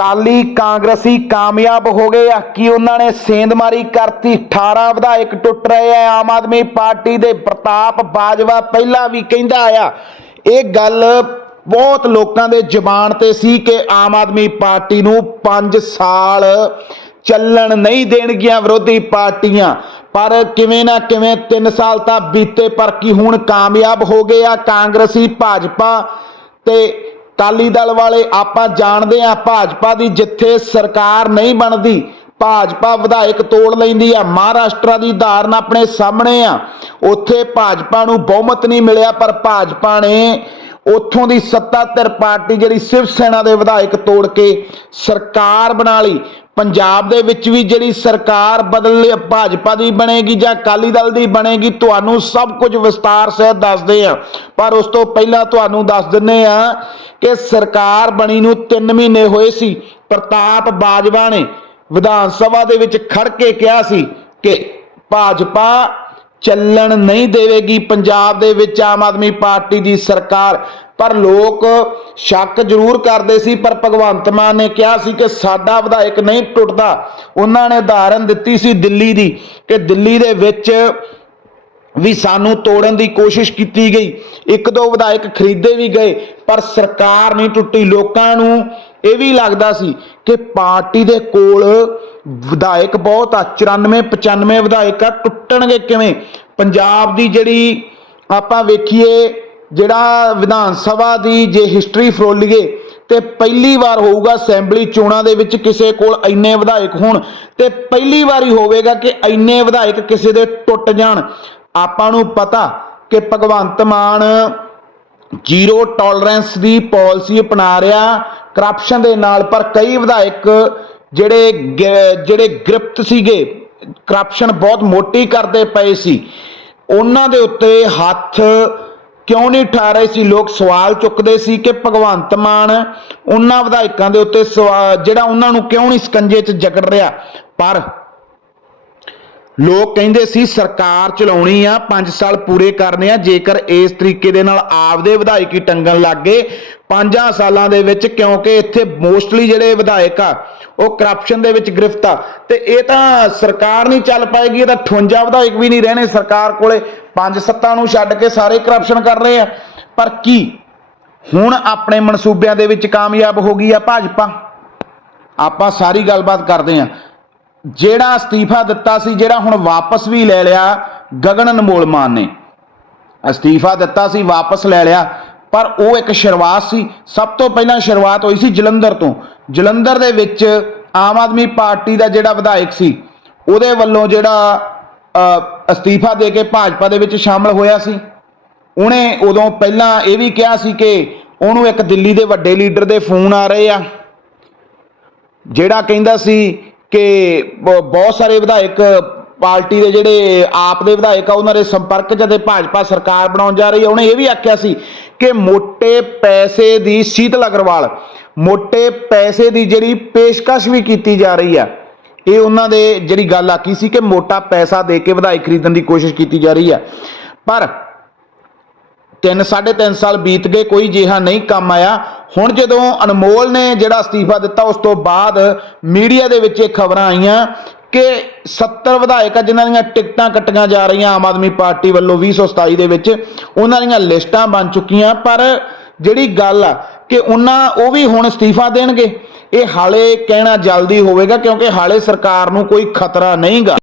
ਕਾਲੀ ਕਾਂਗਰਸੀ ਕਾਮਯਾਬ ਹੋ ਗਏ ਆ। ਕਿ ਉਹਨਾਂ ਨੇ ਸੇਂਦਮਾਰੀ ਕਰਤੀ? 18 ਵਿਧਾਇਕ ਟੁੱਟ ਰਹੇ ਆ। ਆਮ ਆਦਮੀ ਪਾਰਟੀ ਦੇ ਪ੍ਰਤਾਪ ਬਾਜਵਾ ਪਹਿਲਾਂ ਵੀ ਕਹਿੰਦਾ ਆ ਇਹ ਗੱਲ ਬਹੁਤ ਲੋਕਾਂ ਦੇ ਜਬਾਨ ਤੇ ਸੀ ਕਿ ਆਮ ਆਦਮੀ ਪਾਰਟੀ ਨੂੰ 5 ਸਾਲ ਚੱਲਣ ਨਹੀਂ ਦੇਣਗੀਆਂ ਵਿਰੋਧੀ ਪਾਰਟੀਆਂ। ਪਰ ਕਿਵੇਂ ਨਾ ਕਿਵੇਂ 3 ਸਾਲ ਤਾਂ ਬੀਤੇ, ਪਰ ਕੀ ਹੁਣ ਕਾਮਯਾਬ ਹੋ ਗਏ ਆ ਕਾਂਗਰਸੀ, ਭਾਜਪਾ ਤੇ ਅਕਾਲੀ ਦਲ ਵਾਲੇ ਆਪਾਂ ਜਾਣਦੇ ਆ ਭਾਜਪਾ ਦੀ ਜਿੱਥੇ ਸਰਕਾਰ ਨਹੀਂ ਬਣਦੀ, ਭਾਜਪਾ ਵਿਧਾਇਕ ਤੋੜ ਲੈਂਦੀ ਆ, ਮਹਾਰਾਸ਼ਟਰ ਦੀ ਧਾਰਨ ਆਪਣੇ ਸਾਹਮਣੇ ਆ। ਉੱਥੇ ਭਾਜਪਾ ਨੂੰ ਬਹੁਮਤ ਨਹੀਂ ਮਿਲਿਆ, ਪਰ ਭਾਜਪਾ ਨੇ ਉੱਥੋਂ ਦੀ ਸੱਤਾ ਧਿਰ ਪਾਰਟੀ ਜਿਹੜੀ ਸ਼ਿਵ ਸੈਨਾ ਦੇ ਵਿਧਾਇਕ ਤੋੜ ਕੇ ਸਰਕਾਰ ਬਣਾ ਲਈ। ਪੰਜਾਬ ਦੇ ਵਿੱਚ ਵੀ ਜਿਹੜੀ ਸਰਕਾਰ ਬਦਲ ਭਾਜਪਾ ਦੀ ਬਣੇਗੀ ਜਾਂ ਅਕਾਲੀ ਦਲ ਦੀ ਬਣੇਗੀ, ਤੁਹਾਨੂੰ ਸਭ ਕੁਝ ਵਿਸਤਾਰ ਸਹਿਤ ਦੱਸਦੇ ਆ ਪਰ ਉਸ ਤੋਂ ਪਹਿਲਾਂ ਤੁਹਾਨੂੰ ਦੱਸ ਦਿੰਨੇ ਆ ਕਿ ਸਰਕਾਰ ਬਣੀ ਨੂੰ 3 ਮਹੀਨੇ ਹੋਏ ਸੀ। ਪ੍ਰਤਾਪ ਬਾਜਵਾ ਨੇ ਵਿਧਾਨ ਸਭਾ ਦੇ ਵਿੱਚ ਖੜ ਕੇ ਕਿਹਾ ਸੀ ਕਿ ਭਾਜਪਾ ਚੱਲਣ ਨਹੀਂ ਦੇਵੇਗੀ। ਪੰਜਾਬ ਦੇ ਵਿੱਚ ਆਮ ਆਦਮੀ ਪਾਰਟੀ ਦੀ ਸਰਕਾਰ ਪਰ ਲੋਕ ਸ਼ੱਕ ਜ਼ਰੂਰ ਕਰਦੇ ਸੀ, ਪਰ ਭਗਵੰਤ ਮਾਨ ਨੇ ਕਿਹਾ ਸੀ ਕਿ ਸਾਡਾ ਵਿਧਾਇਕ ਨਹੀਂ ਟੁੱਟਦਾ। ਉਹਨਾਂ ਨੇ ਉਦਾਹਰਨ ਦਿੱਤੀ ਸੀ ਦਿੱਲੀ ਦੀ ਕਿ ਦਿੱਲੀ ਦੇ ਵਿੱਚ ਵੀ ਸਾਨੂੰ ਤੋੜਨ ਦੀ ਕੋਸ਼ਿਸ਼ ਕੀਤੀ ਗਈ। ਇੱਕ ਦੋ ਵਿਧਾਇਕ ਖਰੀਦੇ ਵੀ ਗਏ, ਪਰ ਸਰਕਾਰ ਨਹੀਂ ਟੁੱਟੀ। ਲੋਕਾਂ ਨੂੰ ਇਹ ਵੀ ਲੱਗਦਾ ਸੀ ਕਿ ਪਾਰਟੀ ਦੇ ਕੋਲ ਵਿਧਾਇਕ ਬਹੁਤ ਆ 94 95 ਵਿਧਾਇਕ ਆ, ਟੁੱਟਣਗੇ ਕਿਵੇਂ? ਪੰਜਾਬ ਦੀ ਜਿਹੜੀ ਆਪਾਂ ਵੇਖੀਏ ਜਿਹੜਾ ਵਿਧਾਨ ਸਭਾ ਦੀ ਜੇ ਹਿਸਟਰੀ ਫਰੋਲੀਏ ਤੇ ਪਹਿਲੀ ਵਾਰ ਹੋਊਗਾ ਅਸੈਂਬਲੀ ਚੋਣਾਂ ਦੇ ਵਿੱਚ ਕਿਸੇ ਕੋਲ ਇੰਨੇ ਵਿਧਾਇਕ ਹੋਣ, ਤੇ ਪਹਿਲੀ ਵਾਰੀ ਹੋਵੇਗਾ ਕਿ ਇੰਨੇ ਵਿਧਾਇਕ ਕਿਸੇ ਦੇ ਟੁੱਟ ਜਾਣ। ਆਪਾਂ ਨੂੰ ਪਤਾ ਕਿ ਭਗਵੰਤ ਮਾਨ ਜ਼ੀਰੋ ਟੋਲਰੈਂਸ ਦੀ ਪਾਲਿਸੀ ਅਪਣਾ ਰਿਹਾ ਕਰਪਸ਼ਨ ਦੇ ਨਾਲ, ਪਰ ਕਈ ਵਿਧਾਇਕ ਜਿਹੜੇ ਜਿਹੜੇ ਗ੍ਰਿਫਤ ਸੀਗੇ ਕਰਪਸ਼ਨ ਬਹੁਤ ਮੋਟੀ ਕਰਦੇ ਪਏ ਸੀ। ਉਹਨਾਂ ਦੇ ਉੱਤੇ ਹੱਥ ਕਿਉਂ ਨਹੀਂ ਉਠਾ ਰਹੇ ਸੀ? ਲੋਕ ਸਵਾਲ ਚੁੱਕਦੇ ਸੀ ਕਿ ਭਗਵੰਤ ਮਾਨ ਉਹਨਾਂ ਵਿਧਾਇਕਾਂ ਦੇ ਉੱਤੇ ਸਵਾ- ਜਿਹੜਾ ਉਹਨਾਂ ਨੂੰ ਕਿਉਂ ਨਹੀਂ ਸਕੰਜੇ 'ਚ ਜਕੜ ਰਿਹਾ? ਪਰ ਲੋਕ ਕਹਿੰਦੇ ਸੀ, ਸਰਕਾਰ ਚਲਾਉਣੀ ਆ 5 ਸਾਲ ਪੂਰੇ ਕਰਨੇ ਆ, ਜੇਕਰ ਇਸ ਤਰੀਕੇ ਦੇ ਨਾਲ ਆਪਦੇ ਵਿਧਾਇਕ ਹੀ ਟੰਗਣ ਲੱਗ ਗਏ 5 ਸਾਲਾਂ ਦੇ ਵਿੱਚ ਕਿਉਂਕਿ ਇੱਥੇ ਮੋਸਟਲੀ ਜਿਹੜੇ ਵਿਧਾਇਕ ਆ ਉਹ ਕਰਪਸ਼ਨ ਦੇ ਵਿੱਚ ਗ੍ਰਿਫਤ ਆ। ਤੇ ਇਹ ਤਾਂ ਸਰਕਾਰ ਨਹੀਂ ਚੱਲ ਪਾਏਗੀ, ਇਹ ਤਾਂ 58 ਵਿਧਾਇਕ ਵੀ ਨਹੀਂ ਰਹਿਣੇ ਸਰਕਾਰ ਕੋਲੇ। ਪੰਜ ਸੱਤਾਂ ਨੂੰ ਛੱਡ ਕੇ ਸਾਰੇ ਕਰਪਸ਼ਨ ਕਰ ਰਹੇ ਆ। ਪਰ ਕੀ? ਹੁਣ ਆਪਣੇ ਮਨਸੂਬਿਆਂ ਦੇ ਵਿੱਚ ਕਾਮਯਾਬ ਹੋ ਗਈ ਆ ਭਾਜਪਾ। ਆਪਾਂ ਸਾਰੀ ਗੱਲਬਾਤ ਕਰਦੇ ਆ। ਜਿਹੜਾ ਅਸਤੀਫਾ ਦਿੱਤਾ ਸੀ, ਜਿਹੜਾ ਹੁਣ ਵਾਪਸ ਵੀ ਲੈ ਲਿਆ ਗਗਨ ਅਨਮੋਲ ਮਾਨ ਨੇ। ਅਸਤੀਫਾ ਦਿੱਤਾ ਸੀ, ਵਾਪਸ ਲੈ ਲਿਆ। ਪਰ ਉਹ ਇੱਕ ਸ਼ੁਰੂਆਤ ਸੀ। ਸਭ ਤੋਂ ਪਹਿਲਾਂ ਸ਼ੁਰੂਆਤ ਹੋਈ ਸੀ ਜਲੰਧਰ ਤੋਂ। ਜਲੰਧਰ ਦੇ ਵਿੱਚ ਆਮ ਆਦਮੀ ਪਾਰਟੀ ਦਾ ਜਿਹੜਾ ਵਿਧਾਇਕ ਸੀ, ਉਹਦੇ ਵੱਲੋਂ ਜਿਹੜਾ ਅਸਤੀਫਾ ਦੇ ਕੇ ਭਾਜਪਾ ਦੇ ਵਿੱਚ ਸ਼ਾਮਲ ਹੋਇਆ ਸੀ। ਉਹਨੇ ਉਦੋਂ ਪਹਿਲਾਂ ਇਹ ਵੀ ਕਿਹਾ ਸੀ ਕਿ ਉਹਨੂੰ ਇੱਕ ਦਿੱਲੀ ਦੇ ਵੱਡੇ ਲੀਡਰ ਦੇ ਫੋਨ ਆ ਰਹੇ ਆ, ਜਿਹੜਾ ਕਹਿੰਦਾ ਸੀ ਕਿ ਬਹੁਤ ਸਾਰੇ ਵਿਧਾਇਕ ਪਾਰਟੀ ਦੇ ਜਿਹੜੇ ਆਪ ਦੇ ਵਿਧਾਇਕ ਆ, ਉਹਨਾਂ ਦੇ ਸੰਪਰਕ ਜਦੇ ਭਾਜਪਾ ਸਰਕਾਰ ਬਣਾਉਣ ਜਾ ਰਹੀ ਹੈ ਉਹਨੇ ਇਹ ਵੀ ਆਖਿਆ ਸੀ ਕਿ ਮੋٹے ਪੈਸੇ ਦੀ ਸੀਤਲ ਅਗਰਵਾਲ ਮੋٹے ਪੈਸੇ ਦੀ ਜਿਹੜੀ ਪੇਸ਼ਕਸ਼ ਵੀ ਕੀਤੀ ਜਾ ਰਹੀ ਆ, ਇਹ ਉਹਨਾਂ ਦੇ ਜਿਹੜੀ ਗੱਲ ਆਕੀ ਸੀ ਕਿ ਮੋਟਾ ਪੈਸਾ ਦੇ ਕੇ ਵਿਧਾਇਕ ਖਰੀਦਣ ਦੀ ਕੋਸ਼ਿਸ਼ ਕੀਤੀ ਜਾ ਰਹੀ ਆ। ਪਰ 3 3.5 ਸਾਲ ਬੀਤ ਗਏ, ਕੋਈ ਜਿਹਾ ਨਹੀਂ ਕੰਮ ਆਇਆ। ਹੁਣ ਜਦੋਂ ਅਨਮੋਲ ਨੇ ਜਿਹੜਾ ਅਸਤੀਫਾ ਦਿੱਤਾ, ਉਸ ਤੋਂ ਬਾਅਦ ਮੀਡੀਆ ਦੇ ਵਿੱਚ ਇਹ ਖਬਰਾਂ ਆਈਆਂ ਕਿ 70 ਵਿਧਾਇਕ ਆ ਜਿਨ੍ਹਾਂ ਦੀਆਂ ਟਿਕਟਾਂ ਕੱਟੀਆਂ ਜਾ ਰਹੀਆਂ ਆਮ ਆਦਮੀ ਪਾਰਟੀ ਵੱਲੋਂ 2027 ਦੇ ਵਿੱਚ, ਉਹਨਾਂ ਦੀਆਂ ਲਿਸਟਾਂ ਬਣ ਚੁੱਕੀਆਂ। ਪਰ ਜਿਹੜੀ ਗੱਲ ਆ ਕਿ ਉਹਨਾਂ ਉਹ ਵੀ ਹੁਣ ਅਸਤੀਫਾ ਦੇਣਗੇ, ਇਹ ਹਾਲੇ ਕਹਿਣਾ ਜਲਦੀ ਹੋਵੇਗਾ ਕਿਉਂਕਿ ਹਾਲੇ ਸਰਕਾਰ ਨੂੰ ਕੋਈ ਖਤਰਾ ਨਹੀਂਗਾ।